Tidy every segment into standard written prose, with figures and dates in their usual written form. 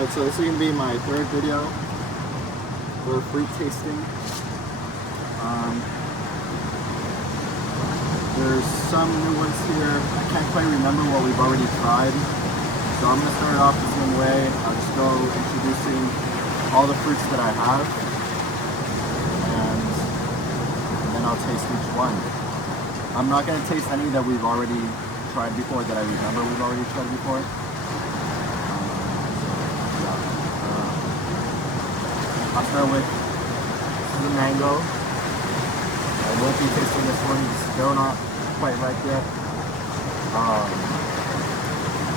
Alright, so this is going to be my third video for fruit tasting. There's some new ones here. I can't quite remember what we've already tried. So I'm going to start off the same way. I'll just go introducing all the fruits that I have. And then I'll taste each one. I'm not going to taste any that we've already tried before, that I remember we've already tried before. I'll start with the mango. I won't be tasting this one, it's still not quite ripe yet.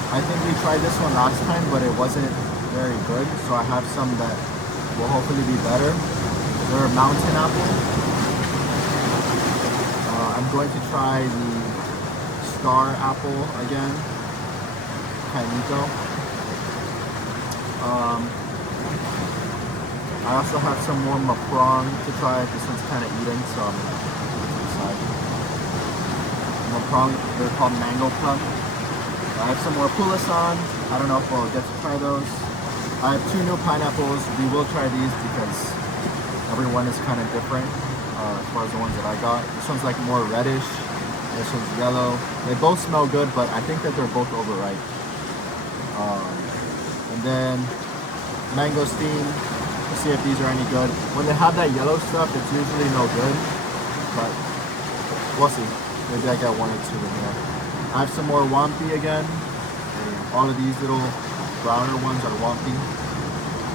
I think we tried this one last time, but it wasn't very good, so I have some that will hopefully be better. They're mountain apple. I'm going to try the star apple again, Kaimito. I also have some more maprong to try. This one's kind of eating, so I'm going to put it to the side. Maprong, they're called mango plum. I have some more pulasan. I don't know if we'll get to try those. I have 2 new pineapples. We will try these because everyone is kind of different as far as the ones that I got. This one's like more reddish. This one's yellow. They both smell good, but I think that they're both overripe. And then mangosteen. See if these are any good. When they have that yellow stuff, it's usually no good, but we'll see. Maybe I get 1 or 2 in here. I have some more wampi again. All of these little browner ones are wampi.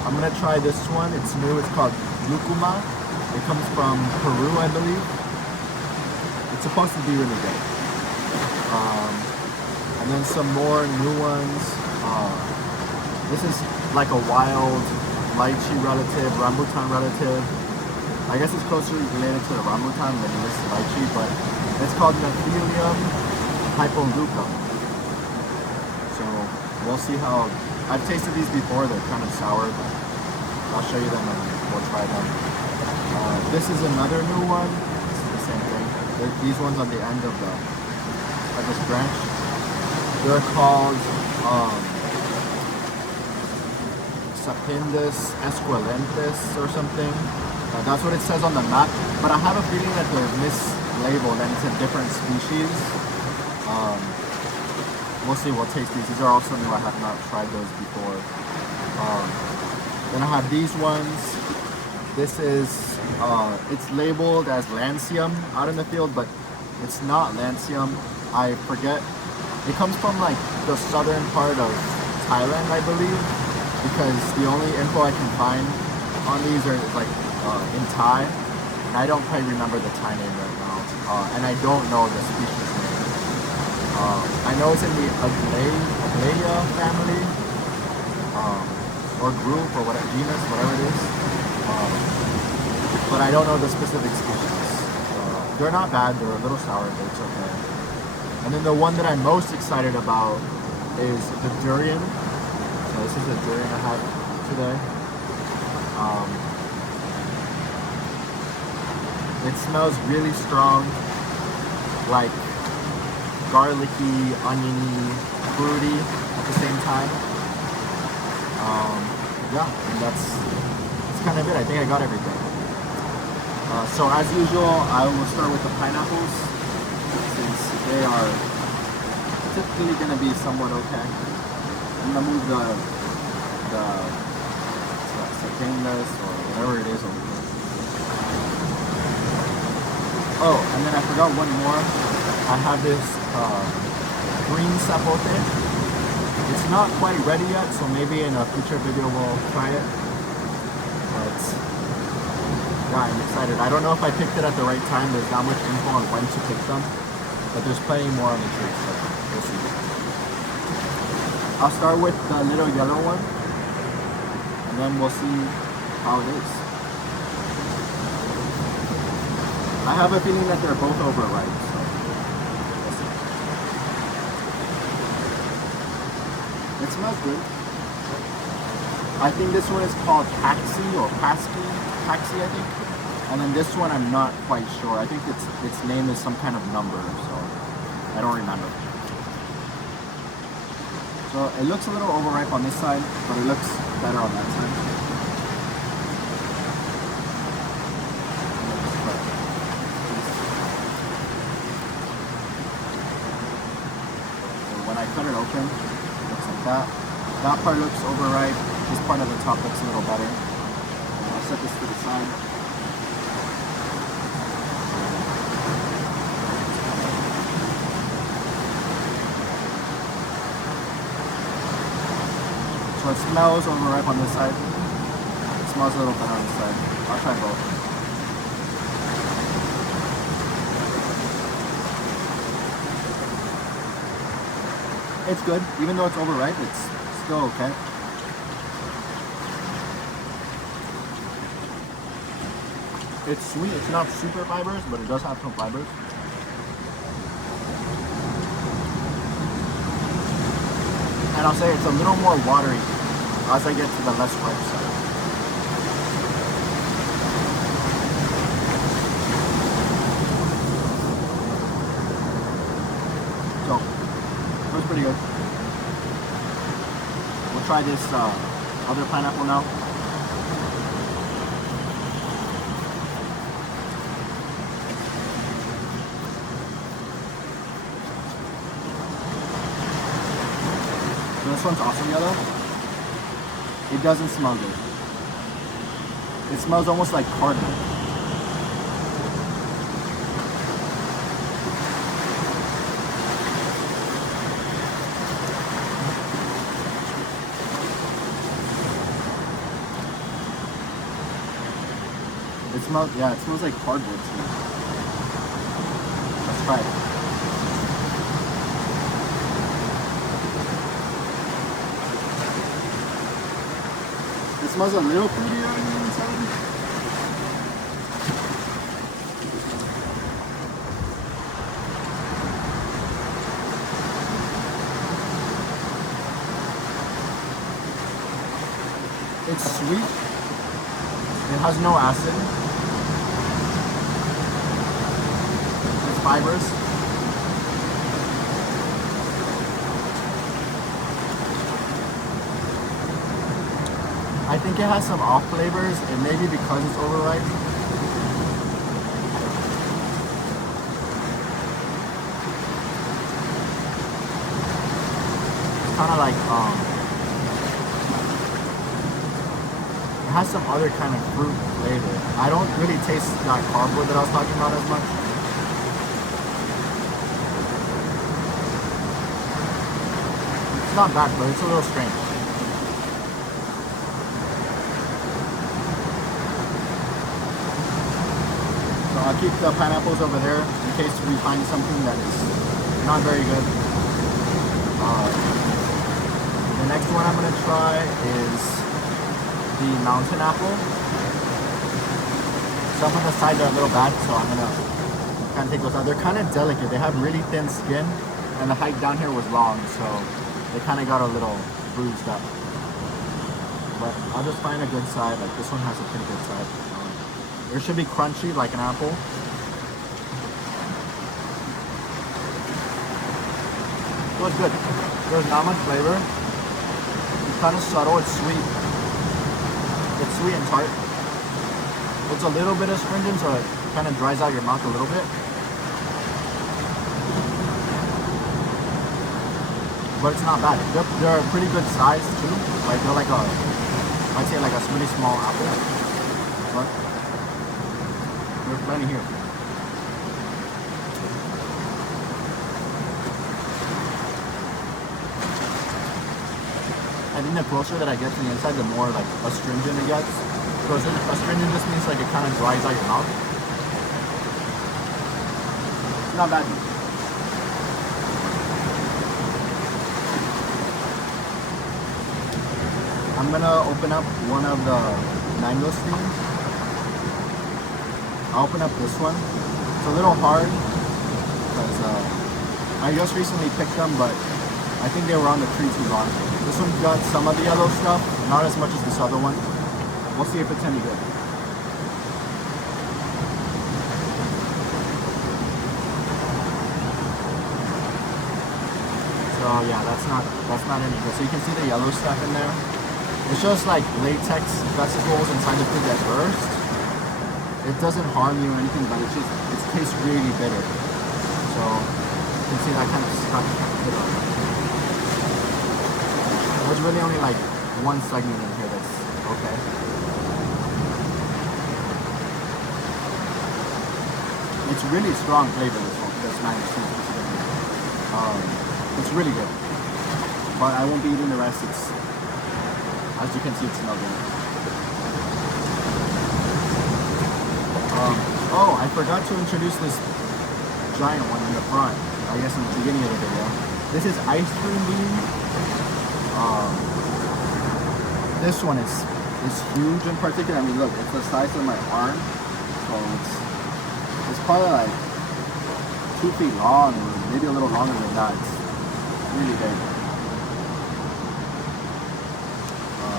I'm gonna try this one. It's new. It's called lucuma. It comes from Peru, I believe. It's supposed to be really good. And then some more new ones. This is like a wild lychee relative, rambutan relative. I guess it's closely related to the rambutan than it is to lychee, but it's called Nephelium hypoleucum. So we'll see how. I've tasted these before. They're kind of sour, but I'll show you them and we'll try them. This is another new one. This is the same thing. These ones on the end of this branch. They're called Sapindus esquillentus or something. That's what it says on the map, but I have a feeling that they're mislabeled and it's a different species. We'll see, we'll taste these. These are also new, I have not tried those before. Then I have these ones. This is, it's labeled as Lancium out in the field, but it's not Lancium. I forget. It comes from like the southern part of Thailand, I believe, because the only info I can find on these are like in Thai, and I don't quite remember the Thai name right now, and I don't know the species name. I know it's in the Aglaia family, or group, or whatever, genus, whatever it is, but I don't know the specific species. They're not bad, they're a little sour, but it's okay. And then the one that I'm most excited about is the durian. This is the durian I have today. It smells really strong, like garlicky, oniony, fruity at the same time. Yeah, and that's kind of it. I think I got everything. So as usual, I will start with the pineapples, since they are typically going to be somewhat okay. I'm gonna move the Sapindus or whatever it is over here. Oh, and then I forgot one more. I have this green sapote. It's not quite ready yet, so maybe in a future video we'll try it. But yeah, I'm excited. I don't know if I picked it at the right time. There's not much info on when to pick them, but there's plenty more on the tree, so we'll see. I'll start with the little yellow one, and then we'll see how it is. I have a feeling that they're both overripe, so we'll see. It smells good. I think this one is called Paxi or Pasky, I think. And then this one I'm not quite sure. I think its name is some kind of number, so I don't remember. So it looks a little overripe on this side, but it looks better on that side. When I cut it open, it looks like that. That part looks overripe. This part of the top looks a little better. I'll set this to the side. So it smells overripe on this side. It smells a little better on this side. I'll try both. It's good, even though it's overripe, it's still okay. It's sweet, it's not super fibrous, but it does have some fibers. And I'll say it's a little more watery as I get to the less ripe side. So, it was pretty good. We'll try this other pineapple now. So this one's awesome yellow. It doesn't smell good. It smells almost like cardboard. Yeah, it smells like cardboard to me. Let's try it. It smells a little fruitier on the inside. It's sweet. It has no acid. Fibers. I think it has some off flavors, and maybe because it's overripe. It's kind of like it has some other kind of fruit flavor. I don't really taste that cardboard that I was talking about as much. Not bad, but it's a little strange. So I'll keep the pineapples over there in case we find something that is not very good. The next one I'm going to try is the mountain apple. Some on the side are a little bad, so I'm going to kind of take those out. They're kind of delicate. They have really thin skin, and the height down here was long, so they kind of got a little bruised up. But I'll just find a good side. Like this one has a pretty good side. It should be crunchy like an apple. So it's good. There's not much flavor. It's kind of subtle. It's sweet. It's sweet and tart. It's a little bit astringent, so it kind of dries out your mouth a little bit. But it's not bad. They're a pretty good size too. Like they're like I'd say like a really small apple. But there's plenty here. I think the closer that I get to the inside, the more like astringent it gets. So astringent just means like it kind of dries out your mouth. It's not bad. I'm gonna open up one of the mangosteens. I'll open up this one. It's a little hard because I just recently picked them, but I think they were on the tree too long. This one's got some of the yellow stuff, not as much as this other one. We'll see if it's any good. So yeah, that's not any good. So you can see the yellow stuff in there. It's just like latex vesicles inside the food that burst. It doesn't harm you or anything, but it tastes really bitter. So you can see that kind of stuck bitter. There's really only like one segment in here that's okay. It's really strong flavor, this mac and cheese specifically. It's really good. But I won't be eating the rest. It's, as you can see, it's not good. Oh, I forgot to introduce this giant one in the front. I guess in the beginning of the video. This is ice cream bean. This one is huge in particular. I mean, look, it's the size of my arm. So it's probably like 2 feet long, or maybe a little longer than that. It's really big.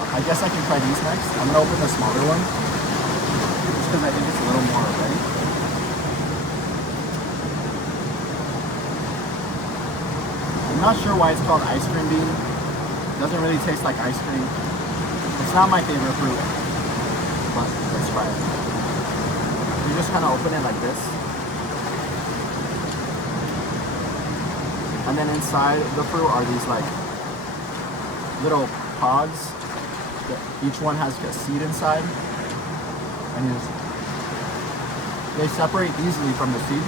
I guess I can try these next. I'm gonna open the smaller one, just because I think it's a little more ready. I'm not sure why it's called ice cream bean. It doesn't really taste like ice cream. It's not my favorite fruit, but let's try it. You just kind of open it like this. And then inside the fruit are these like little pods. Each one has a seed inside. And they separate easily from the seed.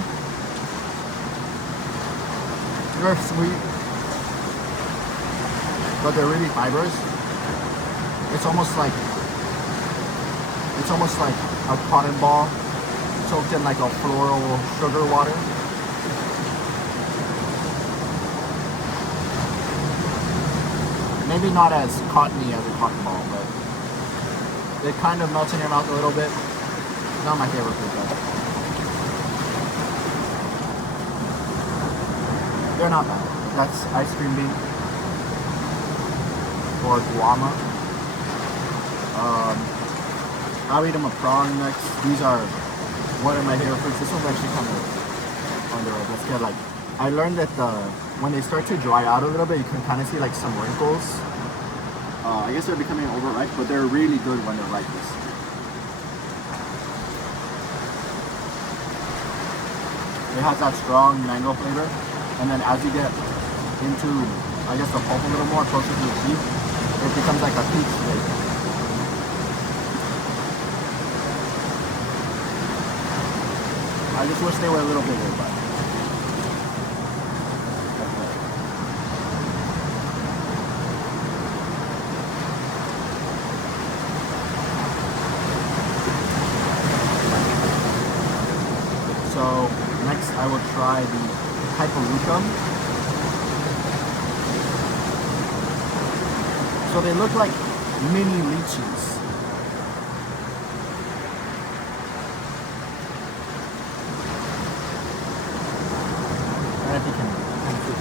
They're sweet, but they're really fibrous. It's almost like a cotton ball soaked in like a floral sugar water. Maybe not as cottony as a cotton ball, but it kind of melts in your mouth a little bit. Not my favorite fruit though. They're not bad. That's ice cream bean or guama. I'll eat them a prawn next. These are one of my favorite fruits. This one's actually kind of underrated. Let's get like, I learned that when they start to dry out a little bit, you can kind of see like some wrinkles. I guess they're becoming overripe, but they're really good when they're like this. It has that strong mango flavor, and then as you get into, I guess, the pulp a little more, closer to the teeth, it becomes like a peach flavor. I just wish they were a little bigger, but so next I will try the Hyperlucum. So they look like mini lychees.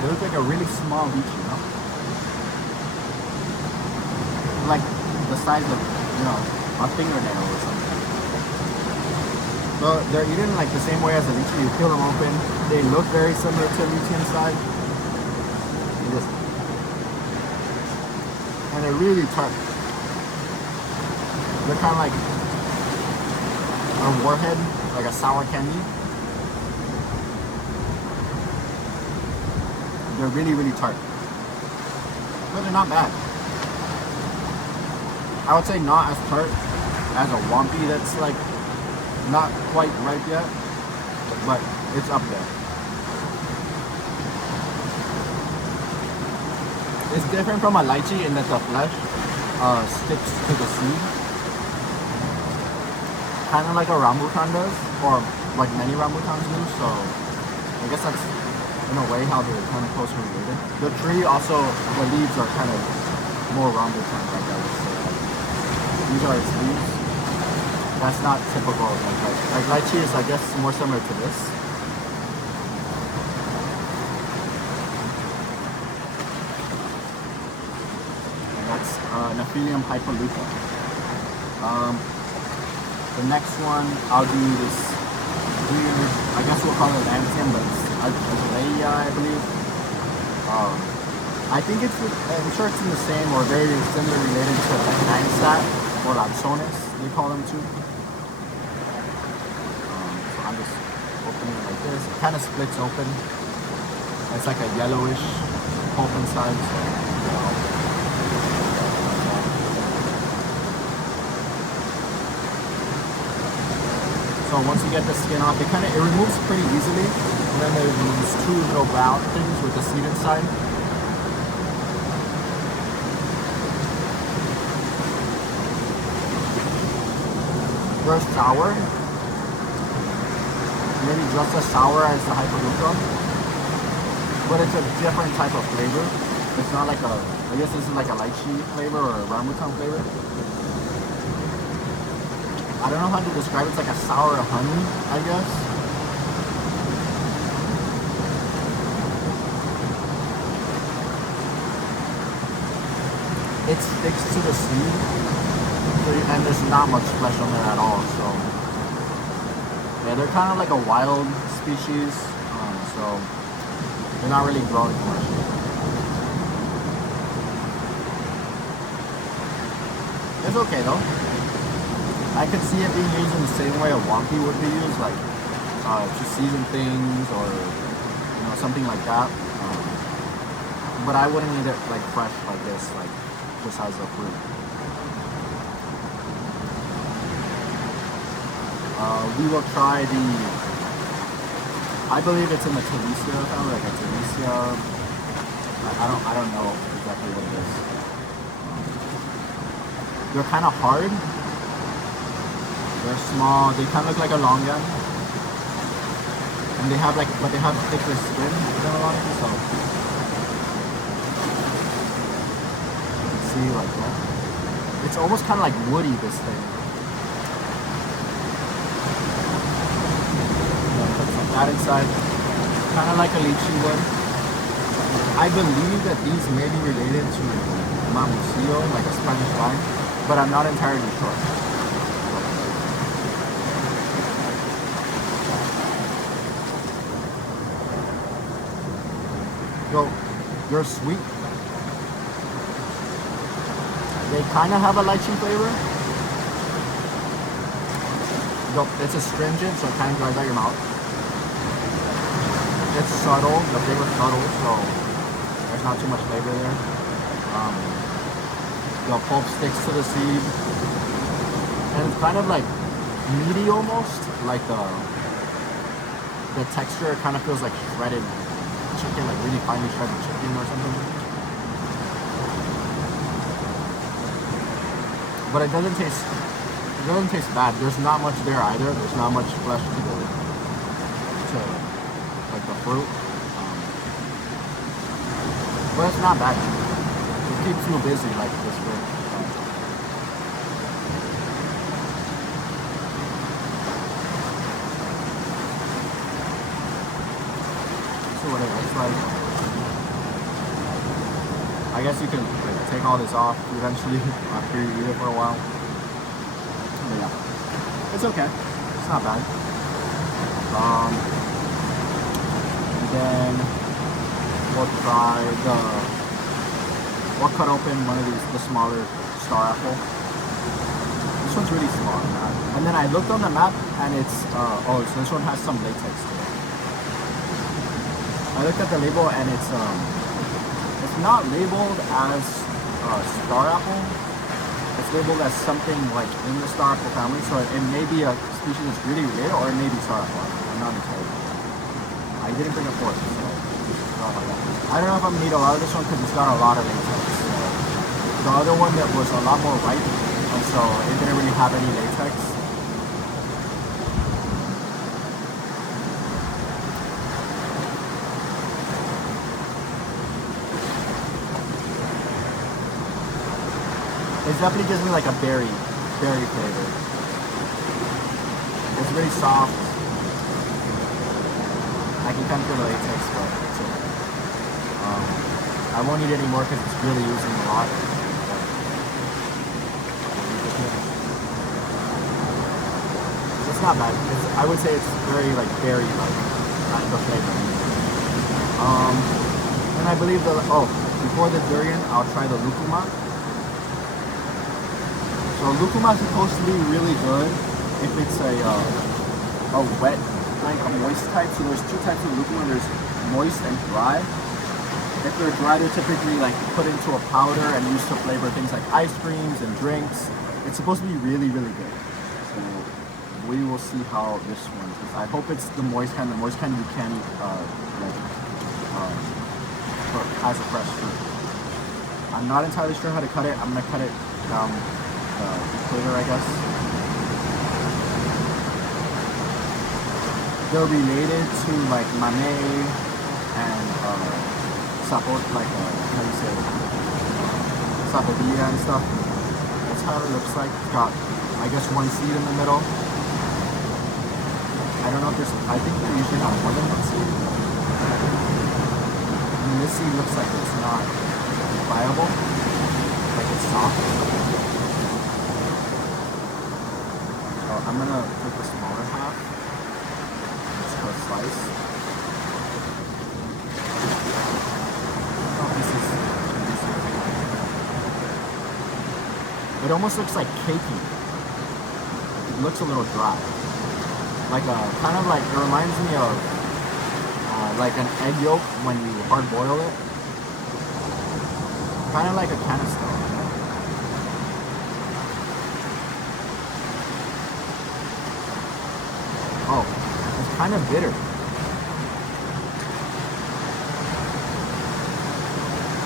They look like a really small lychee, you know? Like the size of, you know, a fingernail or something. So they're eaten like the same way as a lychee. You peel them open. They look very similar to a lychee inside. And they're really tart. They're kind of like a warhead, like a sour candy. They're really, really tart. But they're not bad. I would say not as tart as a Whompy that's like not quite ripe yet, but it's up there. It's different from a lychee in that the flesh sticks to the seed. Kind of like a rambutan does, or like many rambutans do, so I guess that's in a way how they're kind of closely related. The tree also, the leaves are kind of more rambutan, like I would say. These are its leaves. That's not typical of lychee. Like lychee is, I guess, more similar to this. And that's Nephelium hyperluca. The next one, I'll do this weird, I guess we'll call it Lanthium, but it's Azalea, I believe. I think I'm sure it's in the same or very similar related to like Nangsat or Lanzones, they call them too. So I'm just opening it like this. It kind of splits open. It's like a yellowish pulp inside. So once you get the skin off, it removes pretty easily. And then there's these two little brown things with the seed inside. There's sour. Maybe just as sour as the Hyperluca. But it's a different type of flavor. It's not like I guess this is like a lychee flavor or a rambutan flavor. I don't know how to describe it. It's like a sour honey, I guess. It sticks to the seed, and there's not much flesh on there at all. So yeah, they're kind of like a wild species. So they're not really growing commercially. It's okay though. I could see it being used in the same way a wonky would be used, like to season things or something like that. But I wouldn't eat it like fresh like this, like just as a fruit. We will try I believe it's in the Talicia, kind of like a Talicia. I don't know exactly what it is. They're kind of hard. They're small. They kind of look like a longan, and they have thicker skin than a longan. So see like that. It's almost kind of like woody. This thing. That inside, kind of like a lychee would. I believe that these may be related to Mamusillo, like a Spanish vine, but I'm not entirely sure. Yo, they're sweet. They kind of have a lychee flavor. Yo, it's astringent, so it kind of dries out your mouth. It's subtle, the flavor's subtle, so there's not too much flavor there. The pulp sticks to the seed, and it's kind of like meaty almost, like the texture kind of feels like shredded chicken, like really finely shredded chicken or something. But it doesn't taste bad. There's not much there either. There's not much flesh to like the fruit. But it's not bad. It keeps you busy like this fruit. So what it looks like. I guess you can take all this off eventually after you eat it for a while. But yeah, it's okay. It's not bad. Then we'll try we'll cut open one of the smaller star apple. This one's really small. And then I looked on the map and it's, so this one has some latex to it. I looked at the label and it's not labeled as star apple. It's labeled as something like in the star apple family. So it may be a species that's really rare or it may be star apple. I'm not entirely sure. I didn't bring a fork, so I don't know if I'm gonna eat a lot of this one because it's got a lot of latex. The other one that was a lot more ripe, and so it didn't really have any latex. It definitely gives me like a berry flavor. It's really soft. I can kind of feel the latex, but it's okay. I won't eat it anymore because it's really using a lot. It's not bad. I would say it's very like berry-like kind of flavor. And I believe before the durian, I'll try the lucuma. So lucuma is supposed to be really good if it's a wet, like a moist type. So there's two types of lucuma. There's moist and dry. If they're dry, they're typically like put into a powder and used to flavor things like ice creams and drinks. It's supposed to be really, really good. So we will see how this one is. I hope it's the moist kind. The moist kind you can eat as a fresh fruit. I'm not entirely sure how to cut it. I'm gonna cut it down the equator, I guess. They're related to like mamey and sapot, like how do you say it? Sapodilla and stuff. That's how it looks like. It's got, I guess, one seed in the middle. I don't know if there's, I think they usually have more than one seed. I mean, this seed looks like it's not viable, like it's soft. So I'm gonna take the smaller half. Just go slice. Oh, this is. It almost looks like cakey. It looks a little dry. Like a kind of like, it reminds me of like an egg yolk when you hard boil it. Kind of like a canister. Oh, it's kind of bitter.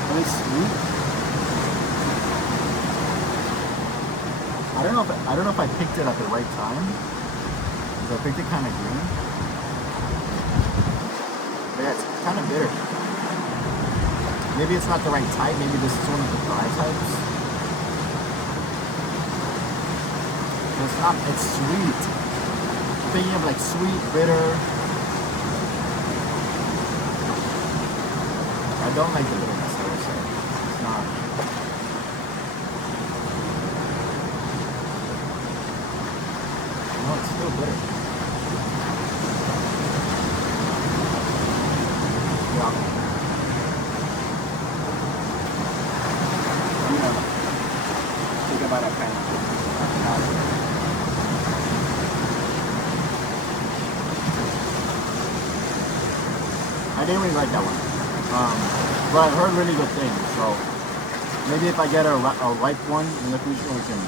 But it's sweet. I don't know if I picked it at the right time. Because I picked it kind of green. But yeah, it's kind of bitter. Maybe it's not the right type. Maybe this is one of the dry types. But it's not, it's sweet. I'm thinking of like sweet, bitter. I don't like the bitterness, I would say. It's not. No, it's still bitter. Yeah. Think about a pen. I didn't really like that one, but I've heard really good things. So maybe if I get a ripe one in the future, we can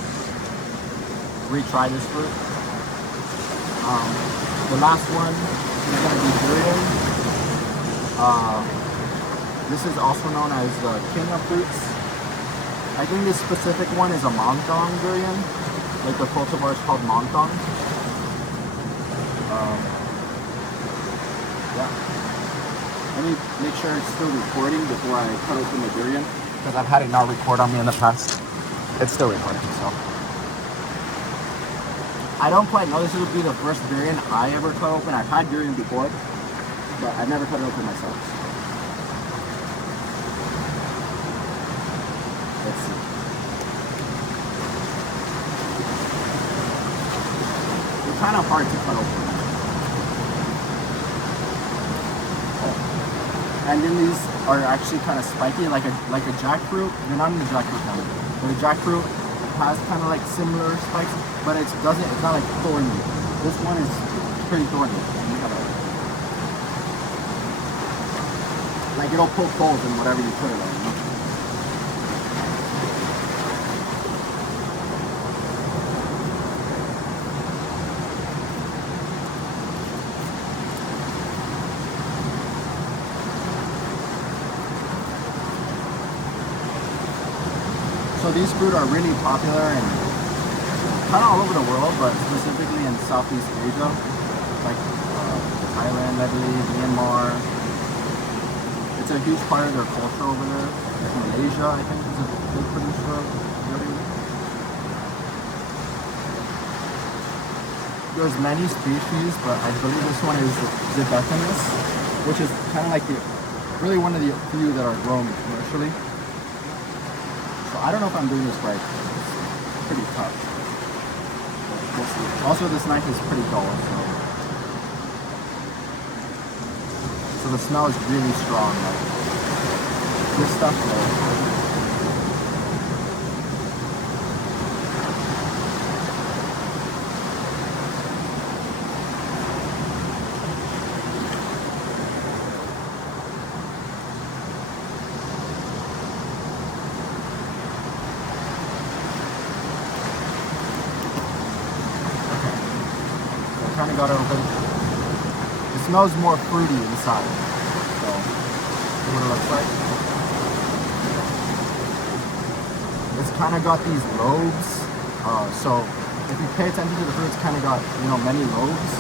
retry this fruit. The last one is going to be durian. This is also known as the king of fruits. I think this specific one is a Montong durian. Like the cultivar is called Montong. Yeah. Let me make sure it's still recording before I cut open the durian. Because I've had it not record on me in the past. It's still recording, so. I don't quite know. This would be the first durian I ever cut open. I've had durian before, but I've never cut it open myself. Let's see. They're kind of hard to cut open. And then these are actually kind of spiky, like a jackfruit. They're not in the jackfruit family, but the jackfruit has kind of like similar spikes, but it's not like thorny. This one is pretty thorny. Like it'll poke holes in whatever you put it on. You know? So these fruit are really popular and kind of all over the world, but specifically in Southeast Asia, like Thailand, I believe, Myanmar. It's a huge part of their culture over there. Like Malaysia, I think, is a big producer of durian. There's many species, but I believe this one is Zibethinus, which is kind of like really one of the few that are grown commercially. So I don't know if I'm doing this right. It's pretty tough. We'll see. Also, this knife is pretty dull, so the smell is really strong. Like, Good stuff there. Kind of got it open. It smells more fruity inside. So, see what it looks like. It's kind of got these lobes. So, if you pay attention to the fruit, it's kind of got, you know, many lobes.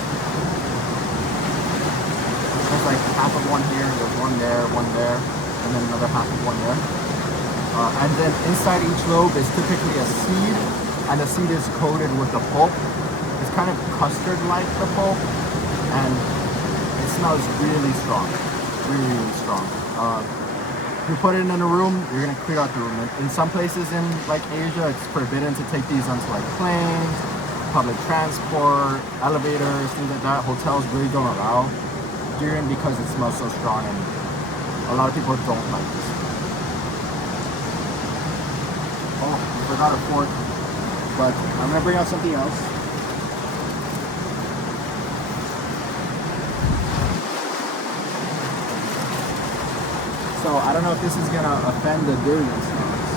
There's like half of one here, there's one there, and then another half of one there. And then inside each lobe is typically a seed, and the seed is coated with the pulp. It's kind of custard-like, the pulp, and it smells really strong, really strong. If you put it in a room, you're gonna clear out the room. In some places in like Asia, it's forbidden to take these onto like planes, public transport, elevators, things like that. Hotels really don't allow durian because it smells so strong, and a lot of people don't like this. Oh, I forgot a fork, but I'm gonna bring out something else. So I don't know if this is gonna offend the durian snobs,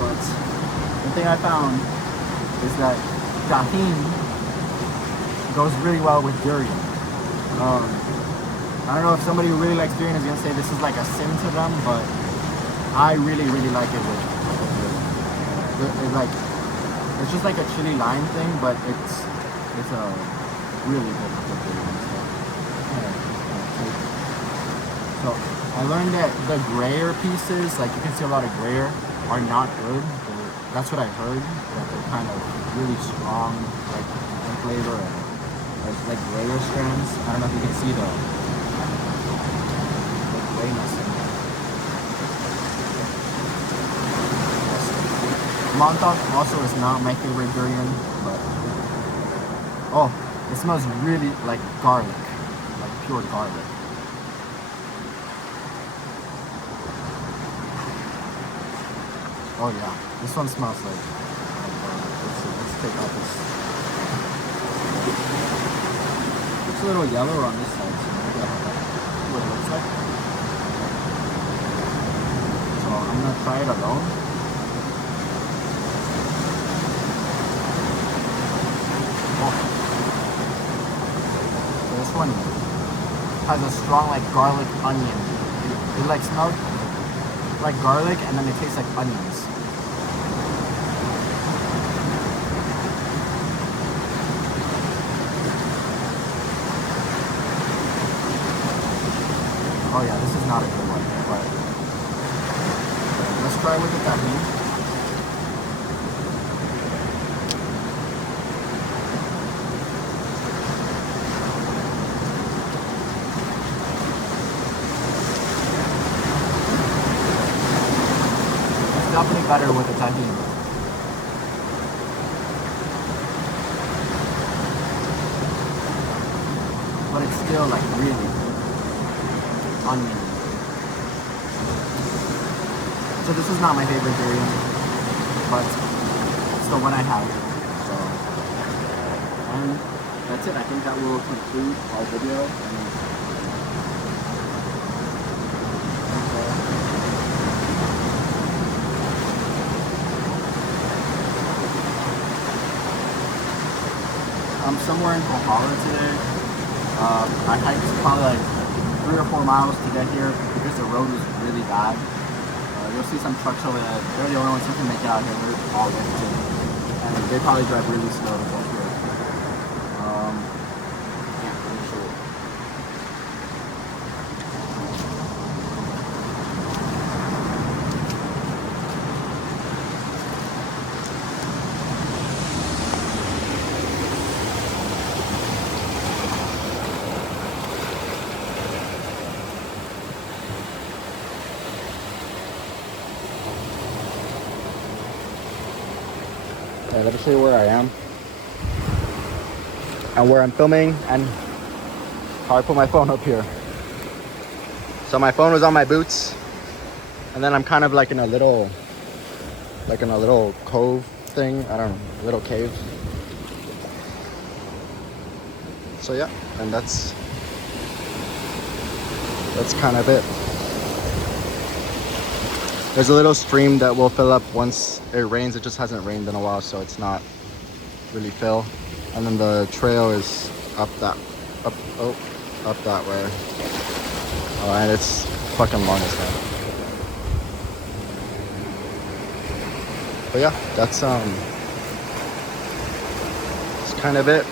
but the thing I found is that tahini goes really well with durian. I don't know if somebody who really likes durian is gonna say this is like a sin to them, but I really like it with durian. It's just like a chili lime thing, but it's a really good with durian. So I learned that the grayer pieces, like you can see a lot of grayer, are not good. That's what I heard, that they're kind of really strong, like in flavor, and there's like grayer strands. I don't know if you can see the grayness in there. Montauk also is not my favorite durian, but oh, it smells really like garlic, like pure garlic. Oh yeah, this one smells like let's take out this. Looks a little yellow on this side, so maybe I'll see what it looks like. So I'm gonna try it alone. Oh. So this one has a strong like garlic onion. It like smells like garlic, and then it tastes like onions. Oh yeah, this is not a good one, but let's try with the tahini. It's definitely better with the tahini. But it's still like really onion. So this is not my favorite durian, but it's the one I have. So, and that's it. I think that will conclude our video. I'm somewhere in Kohala today. I hiked probably like 3 or 4 miles to get here because the road was really bad. You'll see some trucks over there. They're the only ones who can make it out here. They're all limited, and they probably drive really slow to get here. Yeah, pretty sure. Yeah, let me show you where I am and where I'm filming and how I put my phone up here. So my phone was on my boots And then I'm kind of like in a little cove thing. I don't know, a little cave. So yeah, and that's kind of it. There's a little stream that will fill up once it rains. It just hasn't rained in a while, so it's not really fill. And then the trail is up that way. Oh, and it's fucking long as hell. But yeah, that's kind of it.